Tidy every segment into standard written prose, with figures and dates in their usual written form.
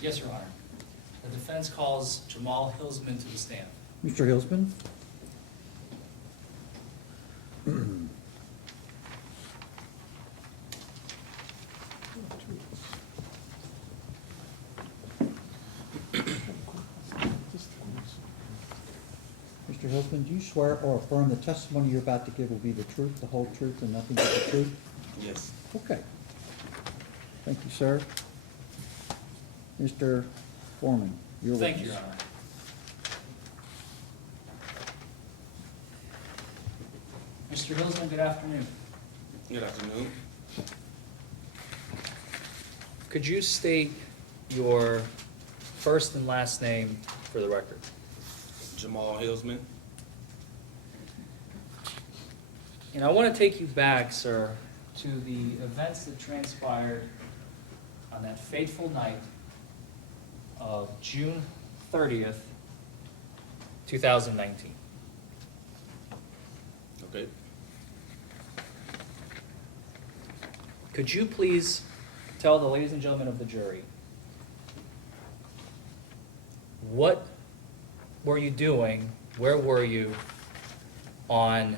Yes, Your Honor. The defense calls Jamal Hillsman to the stand. Mr. Hillsman? Mr. Hillsman, do you swear or affirm the testimony you're about to give will be the truth, the whole truth, and nothing but the truth? Yes. Okay. Thank you, sir. Mr. Forman, your witness. Thank you, Your Honor. Mr. Hillsman, good afternoon. Good afternoon. Could you state your first and last name for the record? Jamal Hillsman. And I want to take you back, sir, to the events that transpired on that fateful night of June 30th, 2019. Okay. Could you please tell the ladies and gentlemen of the jury, what were you doing, where were you on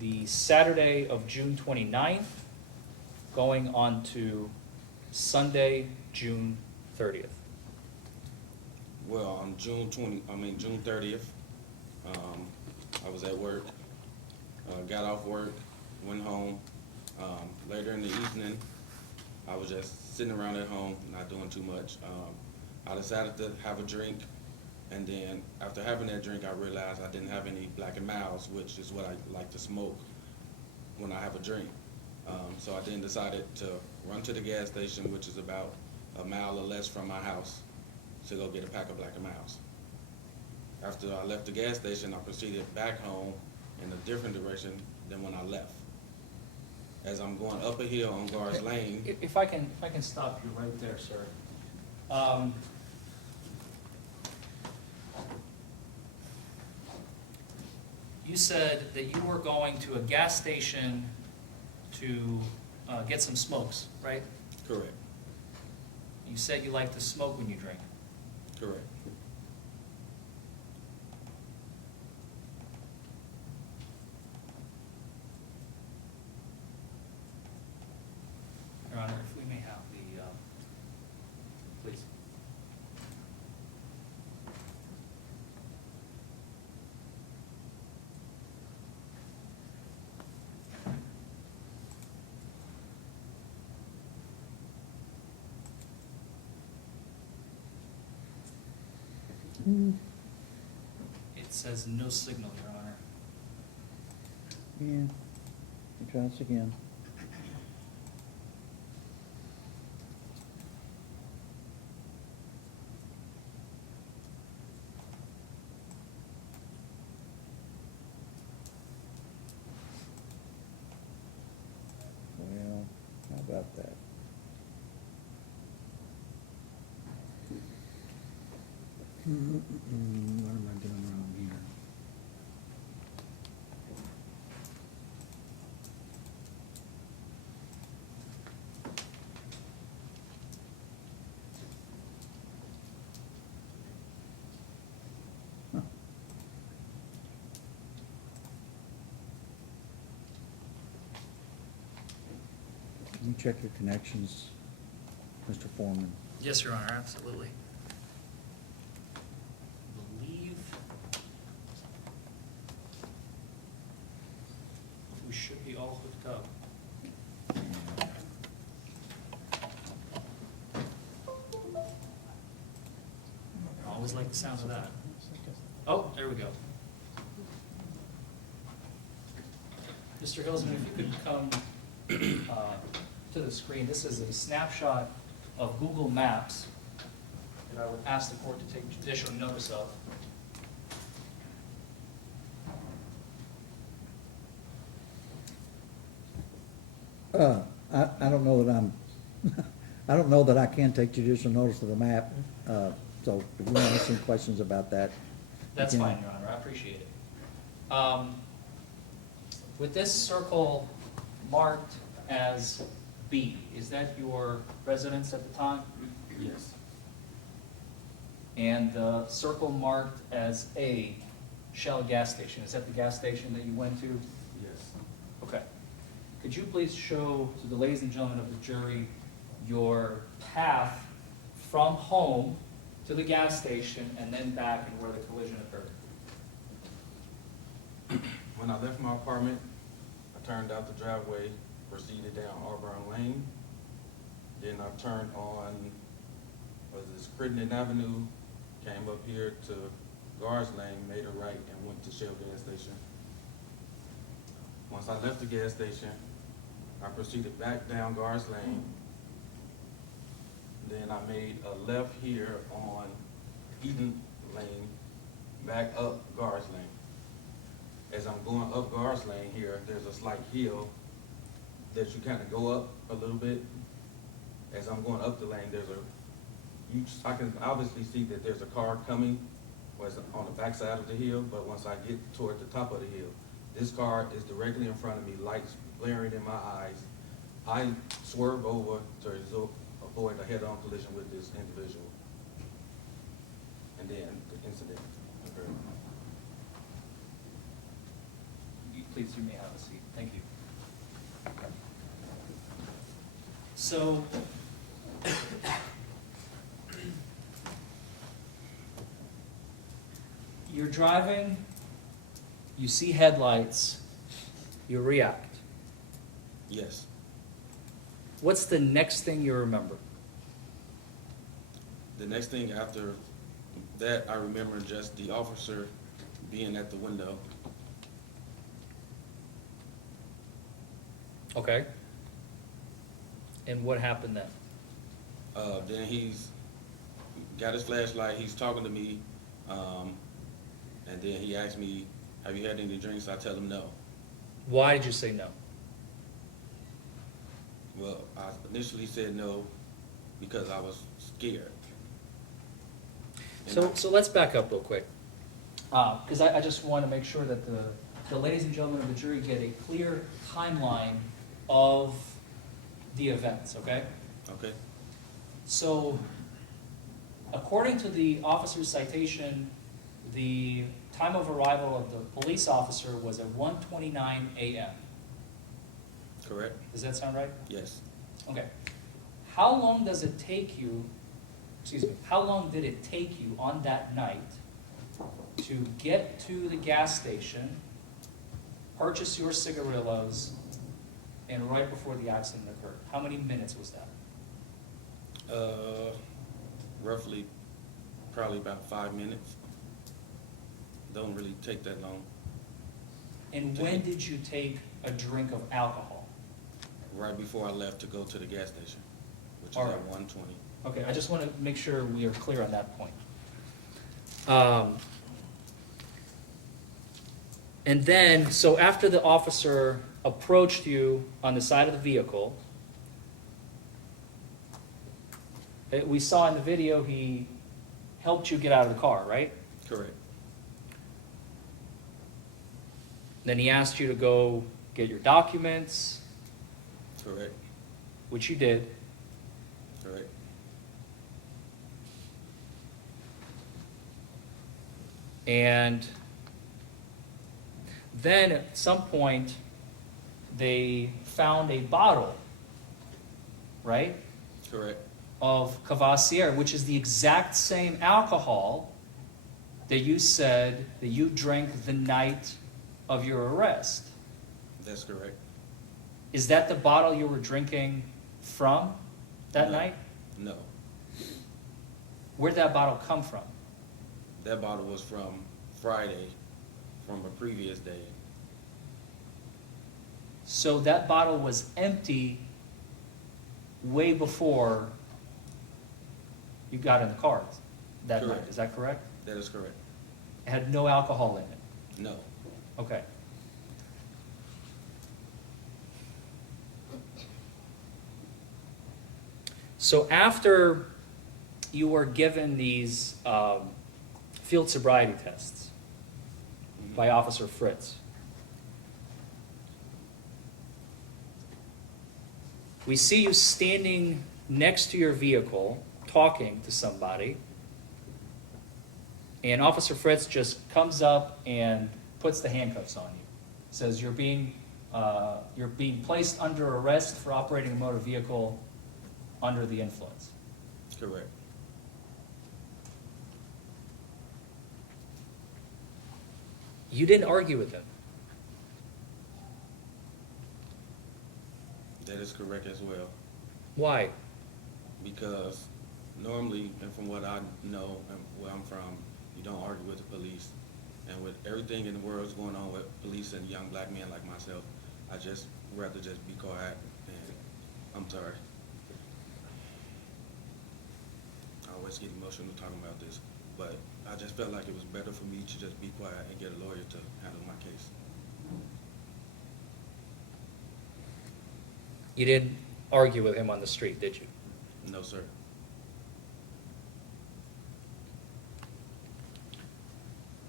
the Saturday of June 29th, going on to Sunday, June 30th? Well, on June 30th, I was at work, got off work, went home. Later in the evening, I was just sitting around at home, not doing too much. I decided to have a drink, and then after having that drink, I realized I didn't have any Black and Milds, which is what I like to smoke when I have a drink. So I then decided to run to the gas station, which is about a mile or less from my house, to go get a pack of Black and Milds. After I left the gas station, I proceeded back home in a different direction than when I left. As I'm going up a hill on Guards Lane. If I can stop you right there, sir. You said that you were going to a gas station to get some smokes, right? Correct. You said you like to smoke when you drink. Correct. Your Honor, if we may have the, please. It says no signal, Your Honor. Yeah. Try this again. Well, how about that? What am I doing wrong here? Huh. Can you check your connections, Mr. Foreman? Yes, Your Honor, absolutely. I believe we should be all hooked up. I always like the sound of that. Oh, there we go. Mr. Hillsman, if you could come to the screen. This is a snapshot of Google Maps that I would ask the court to take judicial notice of. I don't know that I'm, I don't know that I can take judicial notice of the map, so if you want to ask some questions about that. That's you fine, can. Your Honor, I appreciate it. With this circle marked as B, is that your residence at the time? Yes. And the circle marked as A, Shell gas station, is that the gas station that you went to? Yes. Okay. Could you please show to the ladies and gentlemen of the jury your path from home to the gas station and then back and where the collision occurred? When I left my apartment, I turned out the driveway, proceeded down Auburn Lane. Then I turned on, Crittenden Avenue, came up here to Guards Lane, made a right, and went to Shell gas station. Once I left the gas station, I proceeded back down Guards Lane. Then I made a left here on Eden Lane, back up Guards Lane. As I'm going up Guards Lane here, there's a slight hill that you kind of go up a little bit. As I'm going up the lane, I can obviously see that there's a car coming, was on the back side of the hill, but once I get toward the top of the hill, this car is directly in front of me, lights blaring in my eyes. I swerve over to avoid a head-on collision with this individual. And then the incident occurred. Please, you may have a seat. Thank you. So, you're driving, you see headlights, you react. Yes. What's the next thing you remember? The next thing after that, I remember just the officer being at the window. Okay. And what happened then? Then he's got his flashlight, he's talking to me, and then he asked me, have you had any drinks? I tell him no. Why did you say no? Well, I initially said no because I was scared. And So let's back up real quick. Because I just want to make sure that the ladies and gentlemen of the jury get a clear timeline of the events, okay? Okay, So, according to the officer's citation, the time of arrival of the police officer was at 1:29 a.m. correct? Does that sound right? Yes. Okay. How long does it take you, how long did it take you on that night to get to the gas station, purchase your cigarillos, and right before the accident occurred? How many minutes was that? Roughly, probably about 5 minutes. Don't really take that long. And when did you take a drink of alcohol? Right before I left to go to the gas station, which is All at right. 1:20. Okay, I just want to make sure we are clear on that point. And then, so after the officer approached you on the side of the vehicle, we saw in the video he helped you get out of the car, right? Correct. Then he asked you to go get your documents, Correct. which you did. Correct. And then at some point, they found a bottle, right, Correct. of Cavassier, which is the exact same alcohol that you said that you drank the night of your arrest. That's correct. Is that the bottle you were drinking from that No. night? No. Where'd that bottle come from? That bottle was from Friday, from a previous day. So that bottle was empty way before you got in the car that night. Correct. Is that correct? That is correct. It had no alcohol in it. No. Okay. So after you were given these field sobriety tests by Officer Fritz, We see you standing next to your vehicle, talking to somebody, and Officer Fritz just comes up and puts the handcuffs on you. Says you're being placed under arrest for operating a motor vehicle under the influence. Correct. You didn't argue with him. That is correct as well. Why? Because normally, and from what I know and where I'm from, you don't argue with the police. And with everything in the world that's going on with police and young black men like myself, I just rather just be quiet, and I'm sorry. I always get emotional talking about this, but I just felt like it was better for me to just be quiet and get a lawyer to handle my case. You didn't argue with him on the street, did you? No, sir.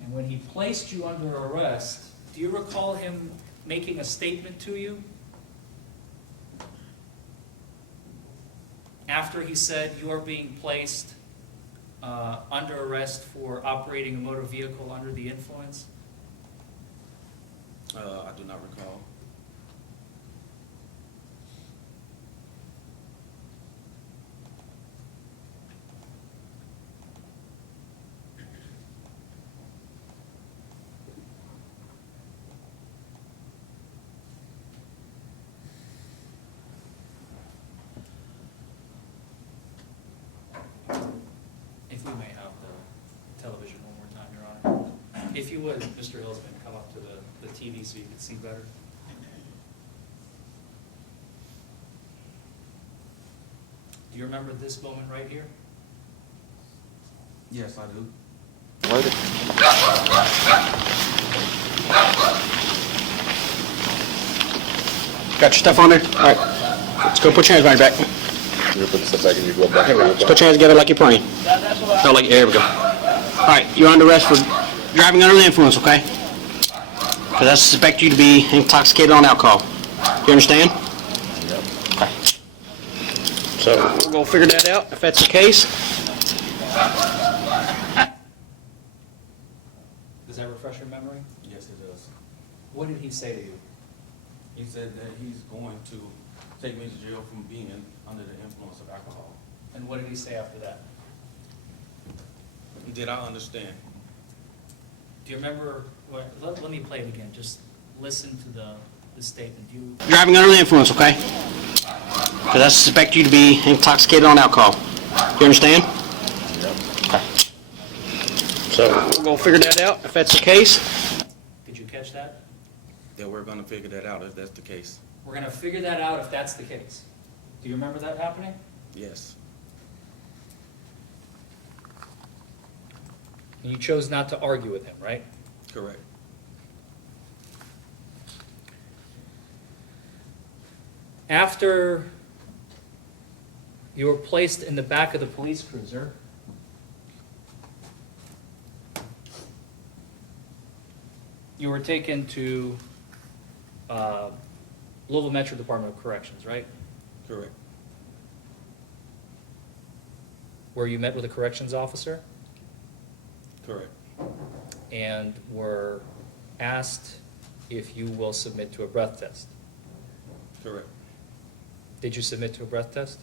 And when he placed you under arrest, do you recall him making a statement to you? After he said you are being placed under arrest for operating a motor vehicle under the influence? I do not recall. If we may have the television one more time, Your Honor. If you would, Mr. Hillsman, come up to the TV so you can see better. Do you remember this moment right here? Yes, I do. Got your stuff on there? All right. Let's go put your hands behind your back. You put the stuff back and you go back. Here we go. Let's put your hands together like you're praying. No, like, there we go. All right, you're under arrest for driving under the influence, okay? Because I suspect you to be intoxicated on alcohol. You understand? Yep. Okay. So we'll go figure that out, if that's the case. Does that refresh your memory? Yes, it does. What did he say to you? He said that he's going to take me to jail from being under the influence of alcohol. And what did he say after that? Did I understand? Do you remember, let me play it again, just listen to the statement. Do you, Driving under the influence, okay? Because I suspect you to be intoxicated on alcohol. You understand? Yep. Okay. So we'll go figure that out, if that's the case. did you catch that? That we're gonna figure that out if that's the case. We're gonna figure that out if that's the case. Do you remember that happening? Yes. And you chose not to argue with him, right? Correct. After you were placed in the back of the police cruiser, you were taken to Louisville Metro Department of Corrections, right? Correct. Where you met with a corrections officer Correct. and were asked if you will submit to a breath test. Correct. Did you submit to a breath test?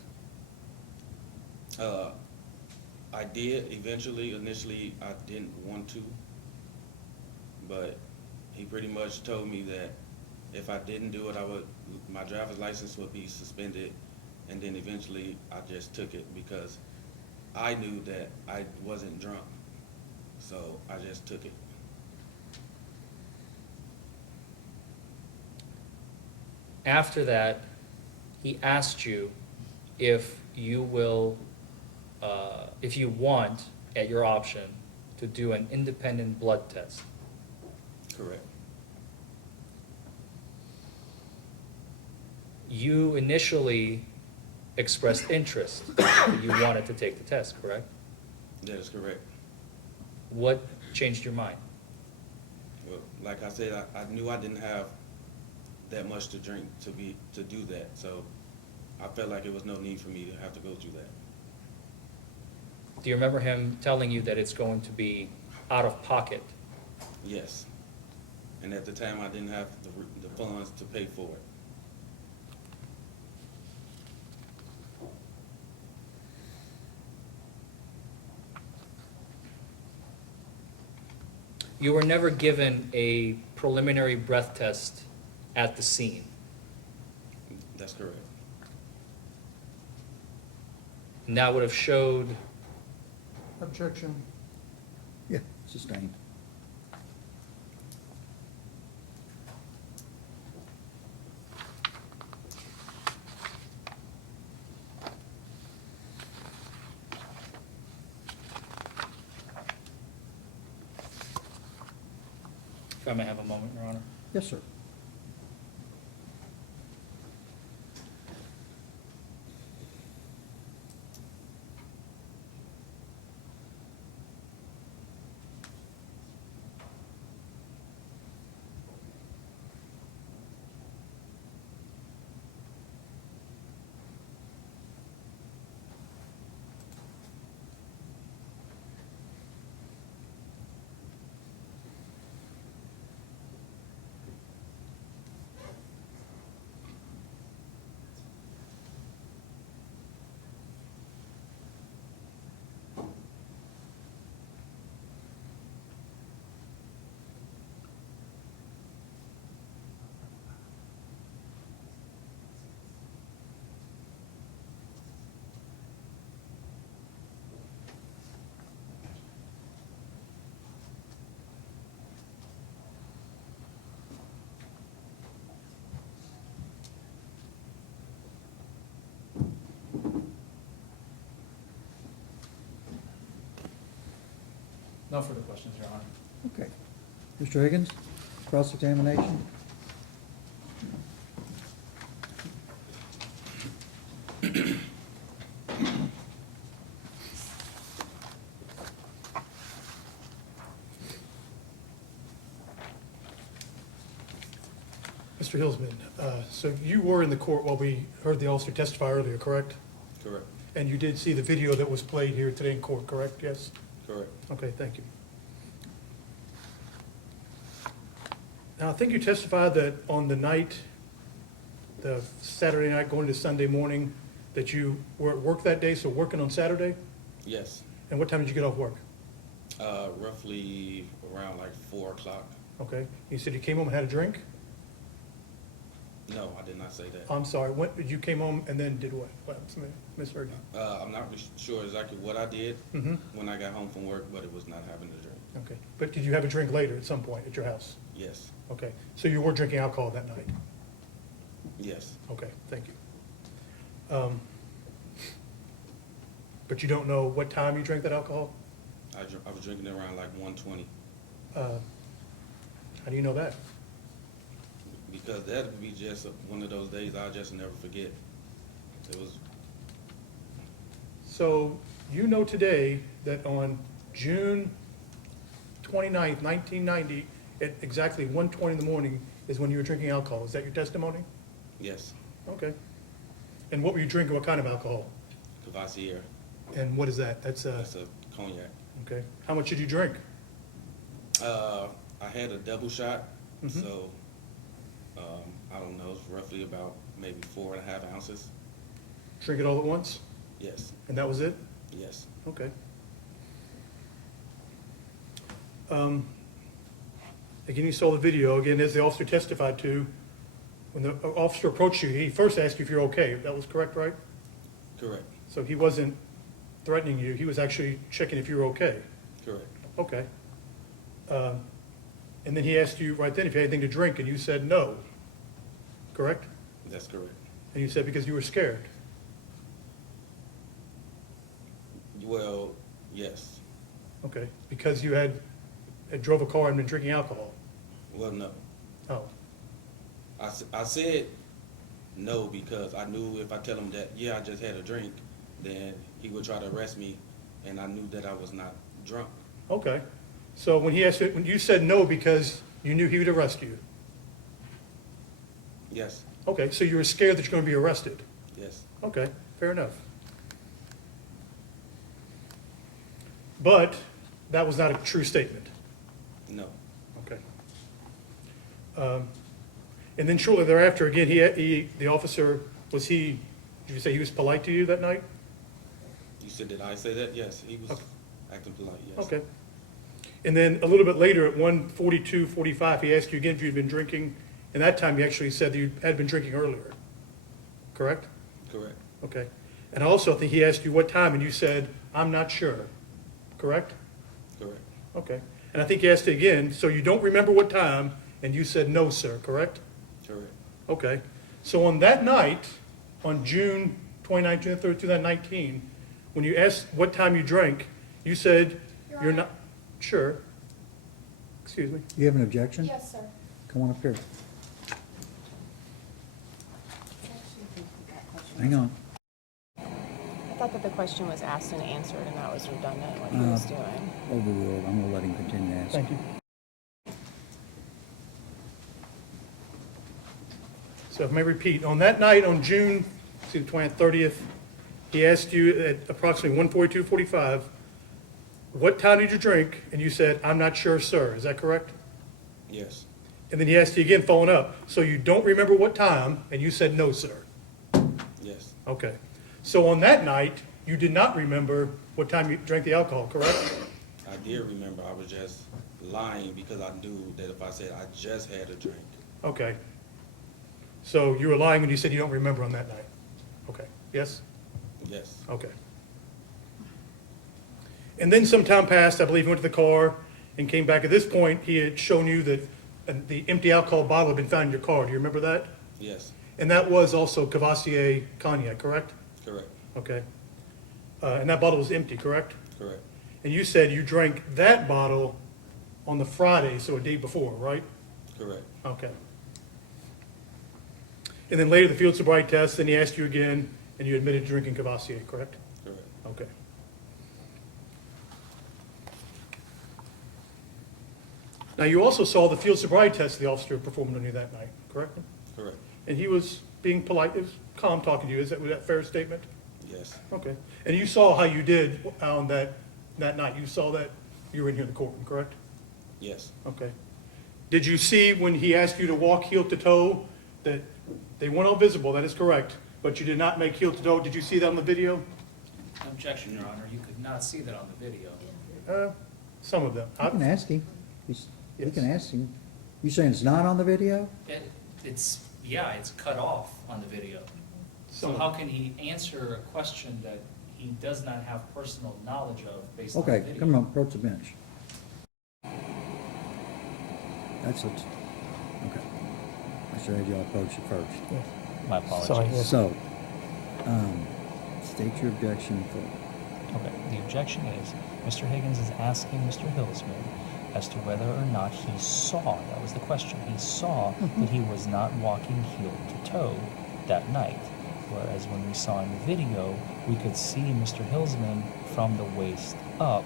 I did eventually. Initially, I didn't want to, but he pretty much told me that if I didn't do it, my driver's license would be suspended, and then eventually I just took it because I knew that I wasn't drunk, so I just took it. After that, he asked you if you will, if you want, at your option, to do an independent blood test. Correct. You initially expressed interest. You wanted to take the test, correct? That is correct. What changed your mind? Well, like I said, I knew I didn't have that much to drink to do that, so I felt like it was no need for me to have to go through that. Do you remember him telling you that it's going to be out of pocket? Yes. And at the time, I didn't have the funds to pay for it. You were never given a preliminary breath test at the scene. That's correct. And that would have showed, Objection. Yeah, sustained. if I may have a moment, Your Honor. Yes, sir. No further questions, Your Honor. Okay. Mr. Higgins, cross-examination? Mr. Hillsman, so you were in the court while we heard the officer testify earlier, correct? Correct. And you did see the video that was played here today in court, correct? Yes? Correct. Okay, thank you. Now, I think you testified that on the night, the Saturday night going to Sunday morning, that you were at work that day, so working on Saturday? Yes. And what time did you get off work? Roughly around like 4 o'clock. Okay. You said you came home and had a drink? No, I did not say that. I'm sorry, when, you came home and then did what? What, misheard you? I'm not sure exactly what I did Mm-hmm. when I got home from work, but it was not having a drink. Okay. But did you have a drink later at some point at your house? Yes. Okay. So you were drinking alcohol that night? Yes. Okay, thank you. But you don't know what time you drank that alcohol? I was drinking it around like 1:20 How do you know that? because that would be just one of those days I'll just never forget. It was, So you know today that on June 29th, 1990, at exactly 1:20 in the morning is when you were drinking alcohol. Is that your testimony? yes, Okay. And what were you drinking? What kind of alcohol? Cavassier. And what is that? That's That's a cognac. okay. How much did you drink? I had a double shot, Mhm. so I don't know, it's roughly about maybe 4.5 ounces. Drink it all at once? Yes, And that was it? yes. Okay. Again, you saw the video, again, as the officer testified to, when the officer approached you, he first asked you if you're okay. That was correct, right? Correct, So he wasn't threatening you, he was actually checking if you were okay. correct. Okay. And then he asked you right then if you had anything to drink, and you said no. Correct? That's correct. And you said because you were scared. Well, yes. Okay. Because you had drove a car and been drinking alcohol. Well, no. Oh, I said no because I knew if I tell him that, yeah, I just had a drink, then he would try to arrest me, and I knew that I was not drunk. okay. So when he asked, when you said no because you knew he would arrest you. Yes, Okay, so you were scared that you're going to be arrested. yes, Okay, fair enough. But that was not a true statement. No, Okay. And then shortly thereafter, again, the officer, did you say he was polite to you that night? you said, did I say that? Yes, he was Okay. acting polite, yes. Okay. And then a little bit later, at 1:42:45, he asked you again if you'd been drinking, and that time you actually said that you had been drinking earlier, correct? Correct, Okay. And I also think he asked you what time, and you said, I'm not sure, correct? correct, Okay. And I think he asked you again, so you don't remember what time, and you said, no, sir, correct? correct. Okay. So on that night, on June 29, June 3rd, 2019, when you asked what time you drank, you said, Your you're Honor. not sure. Excuse me? You have an objection? Yes, sir. Come on up here. Hang on. I thought that the question was asked and answered, and that was redundant, what he was doing. Overruled. I'm gonna let him continue to ask. Thank you. So if I may repeat, on that night, on June 20th, 30th, he asked you at approximately 1:42:45, what time did you drink? And you said, I'm not sure, sir. Is that correct? Yes, And then he asked you again, following up, so you don't remember what time, and you said, no, sir. yes, Okay. So on that night, you did not remember what time you drank the alcohol, correct? I did remember, I was just lying because I knew that if I said I just had a drink. Okay. So you were lying when you said you don't remember on that night? Okay. Yes? Yes, Okay. And then some time passed, I believe you went to the car and came back. At this point, he had shown you that the empty alcohol bottle had been found in your car. Do you remember that? yes, And that was also Cavassier cognac, correct? correct, Okay. And that bottle was empty, correct? correct, And you said you drank that bottle on the Friday, so a day before, right? correct, Okay. And then later, the field sobriety test, then he asked you again, and you admitted to drinking Cavassier, correct? correct, Okay. Now, you also saw the field sobriety test the officer performed on you that night, correct? correct, And he was being polite, he was calm talking to you, was that a fair statement? yes, Okay. And you saw how you did on that night, you saw that, you were in here in the courtroom, correct? yes, Okay. Did you see when he asked you to walk heel to toe, that they weren't all visible, that is correct, but you did not make heel to toe, did you see that on the video? Objection, Your Honor, you could not see that on the video. Some of them. You can ask him. You Yes. can ask him. You saying it's not on the video? It's cut off on the video. So how can he answer a question that he does not have personal knowledge of based on the Okay, video? come on, approach the bench. That's it. Okay. I should have y'all approach it first. My apologies. Sorry, yes. So, state your objection for, Okay, the objection is, Mr. Higgins is asking Mr. Hillsman as to whether or not he saw, that was the question, he saw that he was not walking heel to toe that night. Whereas when we saw in the video, we could see Mr. Hillsman from the waist up.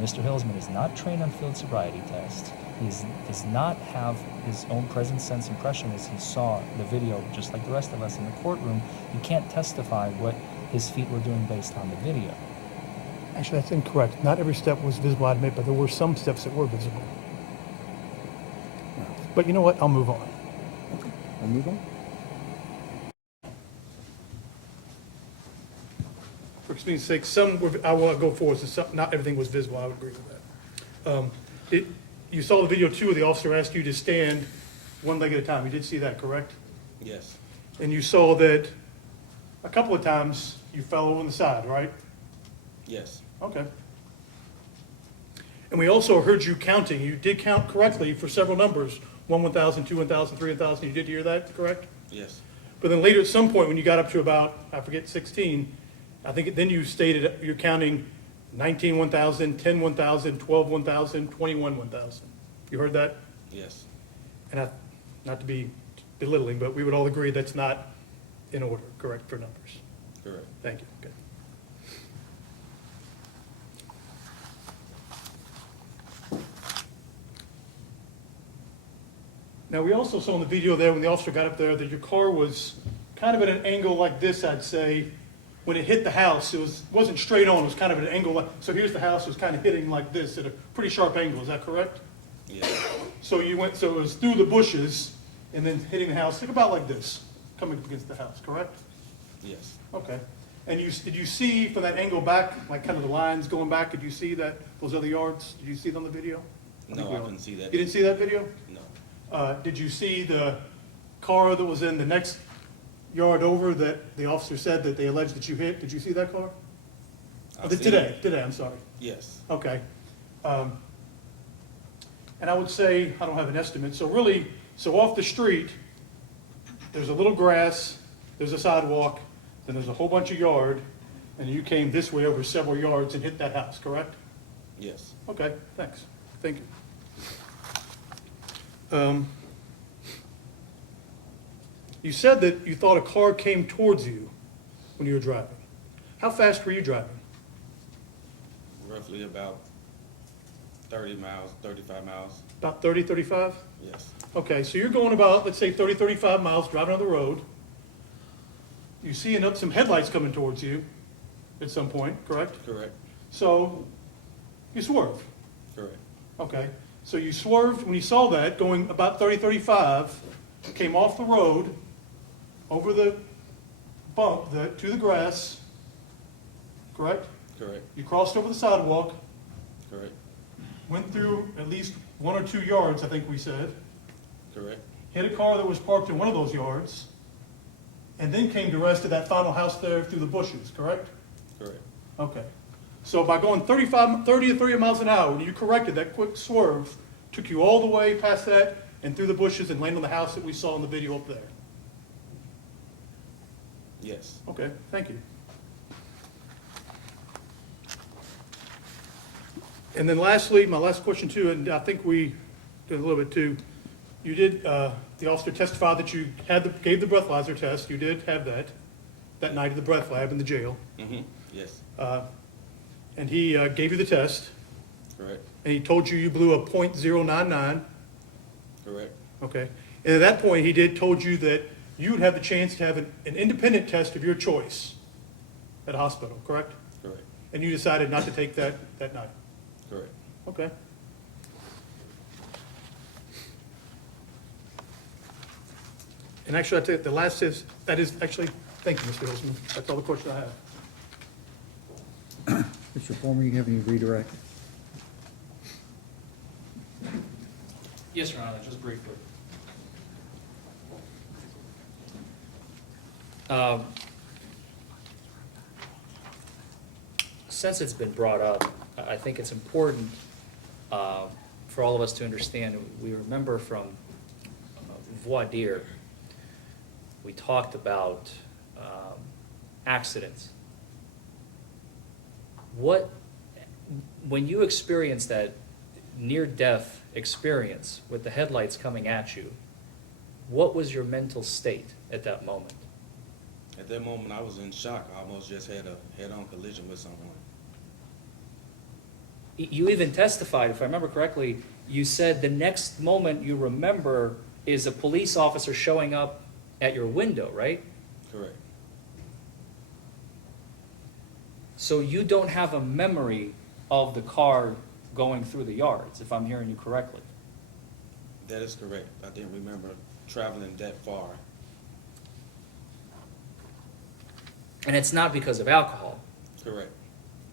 Mr. Hillsman is not trained on field sobriety tests. He does not have his own present sense impression as he saw the video, just like the rest of us in the courtroom. He can't testify what his feet were doing based on the video. Actually, that's incorrect. Not every step was visible, I admit, but there were some steps that were visible. But you know what? I'll move on. we'll move on. For explaining's sake, I want to go forward, so not everything was visible, I would agree with that. You saw the video too, where the officer asked you to stand one leg at a time. You did see that, correct? yes, And you saw that a couple of times you fell over on the side, right? yes, Okay. And we also heard you counting. You did count correctly for several numbers, 1,000, 2, 1,000, 3, 1,000. You did hear that, correct? yes, But then later at some point, when you got up to about, I forget, 16, I think then you stated you're counting 19, 1,000, 10, 1,000, 12, 1,000, 21, 1,000. You heard that? yes, And not to be belittling, but we would all agree that's not in order, correct, for numbers. correct, Thank you. Okay. Now, we also saw in the video there, when the officer got up there, that your car was kind of at an angle like this, I'd say. When it hit the house, wasn't straight on, it was kind of at an angle, so here's the house, it was kind of hitting like this at a pretty sharp angle, is that correct? Yeah, So it was through the bushes and then hitting the house, think about like this, coming up against the house, correct? yes. Okay. And did you see from that angle back, like kind of the lines going back, did you see those other yards? Did you see it on the video? No, I couldn't see that. You didn't see that video? No, Did you see the car that was in the next yard over that the officer said that they alleged that you hit? Did you see that car? I've seen Today, it. I'm sorry. Yes, Okay. And I would say, I don't have an estimate, so off the street, there's a little grass, there's a sidewalk, then there's a whole bunch of yard, and you came this way over several yards and hit that house, correct? yes, Okay, thanks. Thank you. You said that you thought a car came towards you when you were driving. How fast were you driving? roughly about 30 miles, 35 miles, About 30, 35? yes, Okay, so you're going about, let's say, 30, 35 miles driving on the road. You see some headlights coming towards you at some point, correct? correct, So you swerve. correct, Okay, so you swerved when you saw that going about 30, 35, came off the road, over the bump to the grass, correct? correct, You crossed over the sidewalk, correct, went through at least 1 or 2 yards, I think we said, correct, hit a car that was parked in one of those yards, and then came to rest at that final house there through the bushes, correct? correct, Okay. So by going 30 to 30 miles an hour, when you corrected that quick swerve, took you all the way past that and through the bushes and landed on the house that we saw in the video up there. yes, Okay, thank you. And then lastly, my last question too, and I think we did a little bit too. You did, the officer testified that you gave the breathalyzer test. You did have that night at the breath lab in the jail. yes, And he gave you the test, correct, and he told you blew a .099. correct, Okay. And at that point, he told you that you would have the chance to have an independent test of your choice at a hospital, correct? correct, And you decided not to take that night. correct. Okay. And actually, I tell you, the last that is actually, thank you, Mr. Hilsman. That's all the questions I have. Mr. Forman, you have any redirect? Yes, Your Honor, just briefly. Since it's been brought up, I think it's important for all of us to understand. We remember from voir dire, we talked about accidents. When you experience that near-death experience with the headlights coming at you, what was your mental state at that moment? At that moment, I was in shock. I almost just had a head-on collision with someone. You even testified, if I remember correctly, you said the next moment you remember is a police officer showing up at your window, right? Correct, So you don't have a memory of the car going through the yards, if I'm hearing you correctly. that is correct. I didn't remember traveling that far. And it's not because of alcohol. Correct.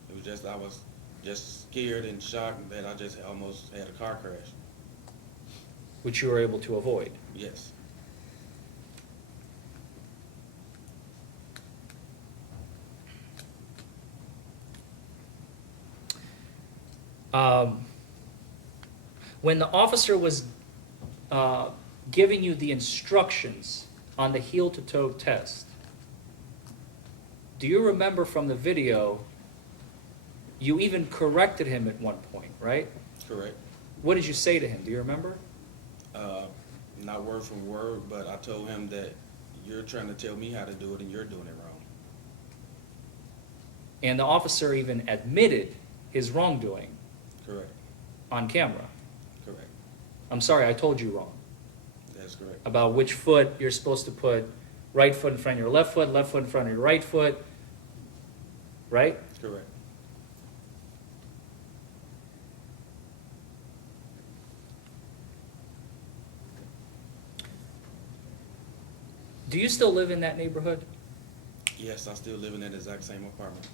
It was just, I was just scared and shocked that I just almost had a car crash. Which you were able to avoid. Yes, When the officer was giving you the instructions on the heel-to-toe test, do you remember from the video, you even corrected him at one point, right? correct. What did you say to him? Do you remember? Not word for word, but I told him that you're trying to tell me how to do it and you're doing it wrong. And the officer even admitted his wrongdoing Correct, on camera. correct. I'm sorry, I told you wrong That's correct. about which foot you're supposed to put right foot in front of your left foot in front of your right foot, right? Correct. Do you still live in that neighborhood? Yes, I still live in that exact same apartment.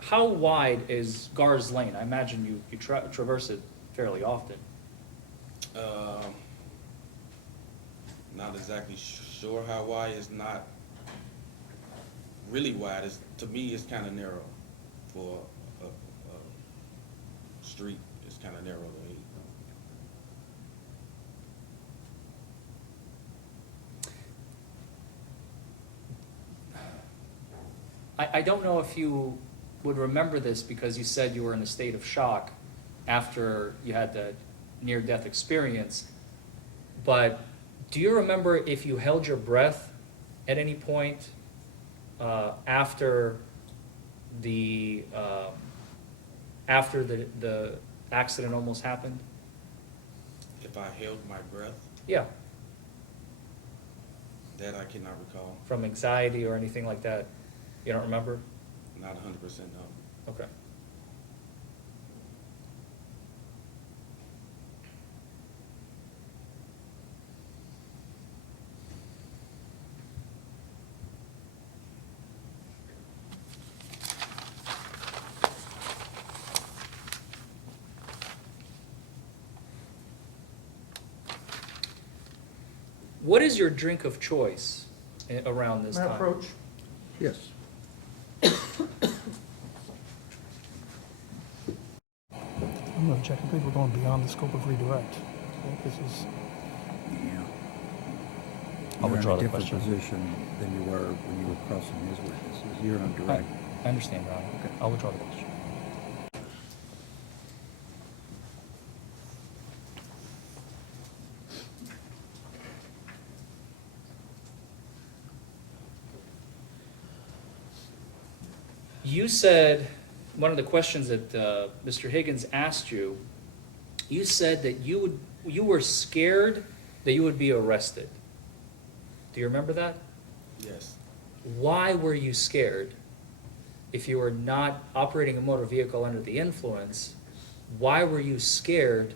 How wide is Gar's Lane? I imagine you traverse it fairly often. Not exactly sure how wide. It's not really wide. To me, it's kind of narrow for a street. It's kind of narrow to me. I don't know if you would remember this because you said you were in a state of shock after you had the near-death experience, but do you remember if you held your breath at any point after the accident almost happened? If I held my breath, Yeah, that I cannot recall. from anxiety or anything like that? You don't remember? Not 100% no. Okay. What is your drink of choice around this May I time? approach? Yes. I'm going to check. I believe we're going beyond the scope of redirect. This is, Yeah. I'll You're withdraw in a the different question. position than you were when you were crossing his witnesses. You're on direct. I understand, Your Honor. Okay. I'll withdraw the question. You said, one of the questions that Mr. Higgins asked you, you said that you were scared that you would be arrested. Do you remember that? Yes. Why were you scared? If you were not operating a motor vehicle under the influence, why were you scared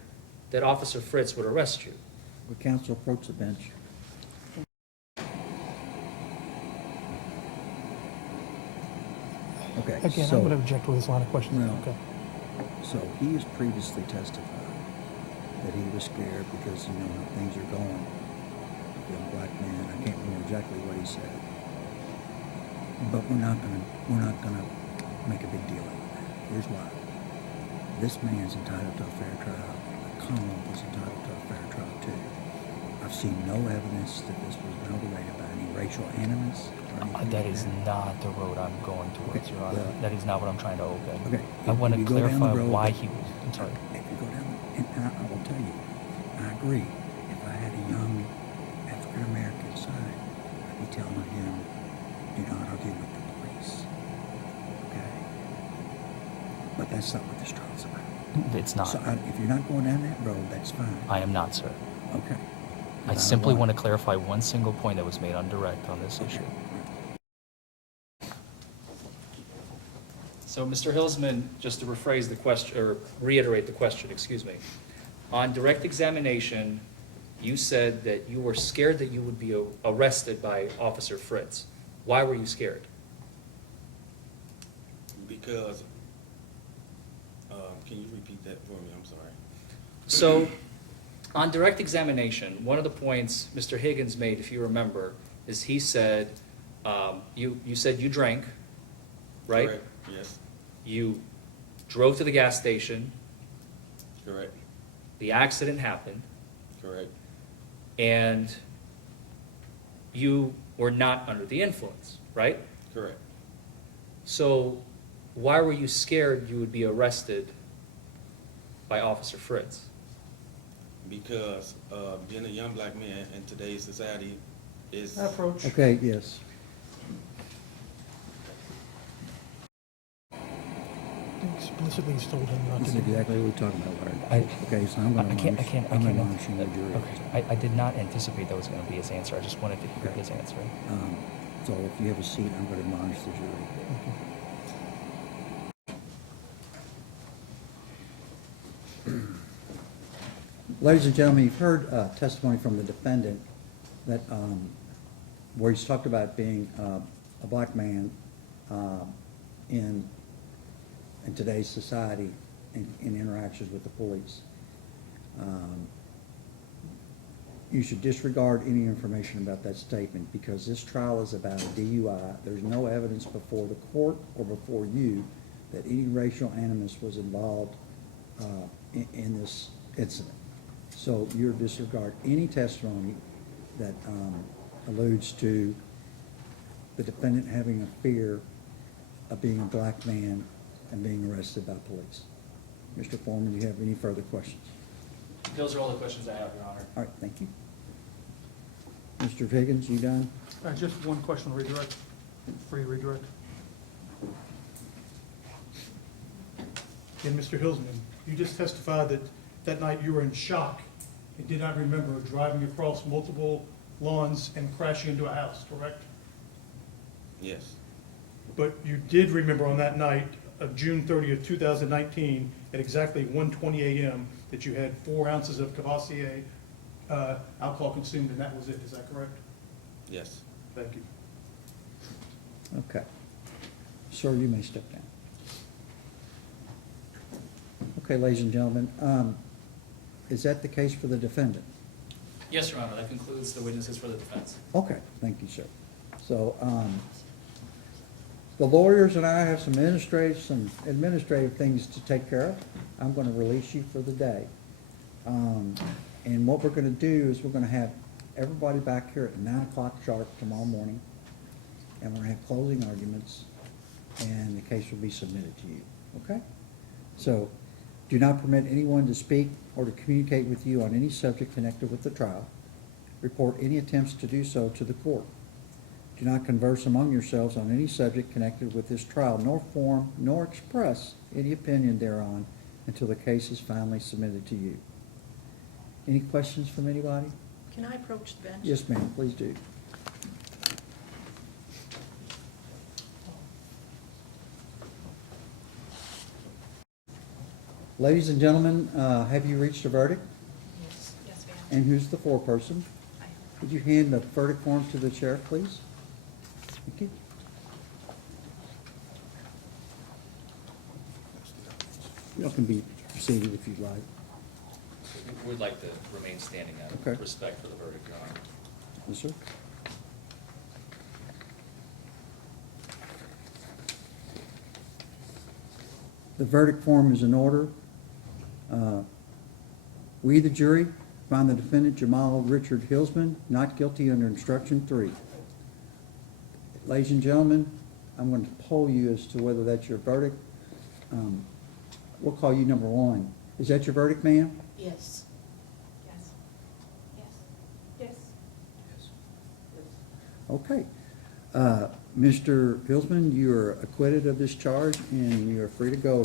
that Officer Fritz would arrest you? Would counsel approach the bench? Okay, again, I'm so, going to object with this line of questioning. No. Okay. so he has previously testified that he was scared because, you know, how things are going. Young black man, I can't remember exactly what he said. But we're not gonna make a big deal out of that. Here's why. This man's entitled to a fair trial. The Commonwealth is entitled to a fair trial too. I've seen no evidence that this was motivated by any racial animus or anything That like is not the road I'm going towards, Okay, Your Honor. well- That is not what I'm trying to open. Okay, I want to if you go down the clarify road why that- he was, I'm sorry. If you go down, and I will tell you, I agree. If I had a young African American son, I'd be telling him, do not argue with the police. Okay? But that's not what this trial's about. It's not. So if you're not going down that road, that's fine. I am not, sir. Okay. I simply want to clarify one single point that was made on direct on this issue. So, Mr. Hilsman, just to rephrase the question, or reiterate the question, excuse me. On direct examination, you said that you were scared that you would be arrested by Officer Fritz. Why were you scared? Because, can you repeat that for me? I'm sorry. So, on direct examination, one of the points Mr. Higgins made, if you remember, is he said, you said you drank, right? Correct. Yes. You drove to the gas station, Correct. the accident happened, Correct. and you were not under the influence, right? Correct. So why were you scared you would be arrested by Officer Fritz? Because being a young black man in today's society is Approach. Okay, yes. explicitly told him not This to is do that. exactly what we're talking about, Larry. Okay, so I'm gonna admonish you, the jury. Okay, I did not anticipate that was gonna be his answer, I just wanted to hear Okay. his answer. So if you have a seat, I'm gonna admonish the jury. Ladies and gentlemen, you've heard testimony from the defendant that, where he's talked about being a black man in today's society in interactions with the police. You should disregard any information about that statement because this trial is about a DUI. There's no evidence before the court or before you that any racial animus was involved in this incident. So you disregard any testimony that alludes to the defendant having a fear of being a black man and being arrested by police. Mr. Foreman, do you have any further questions? Those are all the questions I have, Your Honor. All right, thank you. Mr. Higgins, you done? Just one question, redirect, free redirect. And Mr. Hilsman, you just testified that that night you were in shock and did not remember driving across multiple lawns and crashing into a house, correct? Yes, But you did remember on that night of June 30th, 2019, at exactly 1:20 a.m., that you had 4 ounces of Cavassier alcohol consumed, and that was it. Is that correct? yes. Thank you. Okay. Sir, you may step down. Okay, ladies and gentlemen, is that the case for the defendant? Yes, Your Honor, that concludes the witnesses for the defense. Okay, thank you, sir. So, the lawyers and I have some administrative things to take care of. I'm gonna release you for the day. And what we're gonna do is we're gonna have everybody back here at 9 o'clock sharp tomorrow morning, and we're gonna have closing arguments, and the case will be submitted to you, okay? So, do not permit anyone to speak or to communicate with you on any subject connected with the trial. Report any attempts to do so to the court. Do not converse among yourselves on any subject connected with this trial, nor form nor express any opinion thereon until the case is finally submitted to you. Any questions from anybody? Can I approach the bench? Yes, ma'am, please do. Ladies and gentlemen, have you reached a verdict? Yes, yes, ma'am. And who's the foreperson? Would you hand the verdict form to the sheriff, please? Thank you. You all can be seated if you'd like. We'd like to remain standing out Okay. of respect for the verdict, Your Honor. Yes, sir. The verdict form is in order. We, the jury, find the defendant Jamal Richard Hilsman not guilty under instruction 3. Ladies and gentlemen, I'm going to poll you as to whether that's your verdict. We'll call you number 1. Is that your verdict, ma'am? Yes. Yes. Yes. Yes. Okay. Mr. Hilsman, you are acquitted of this charge and you are free to go.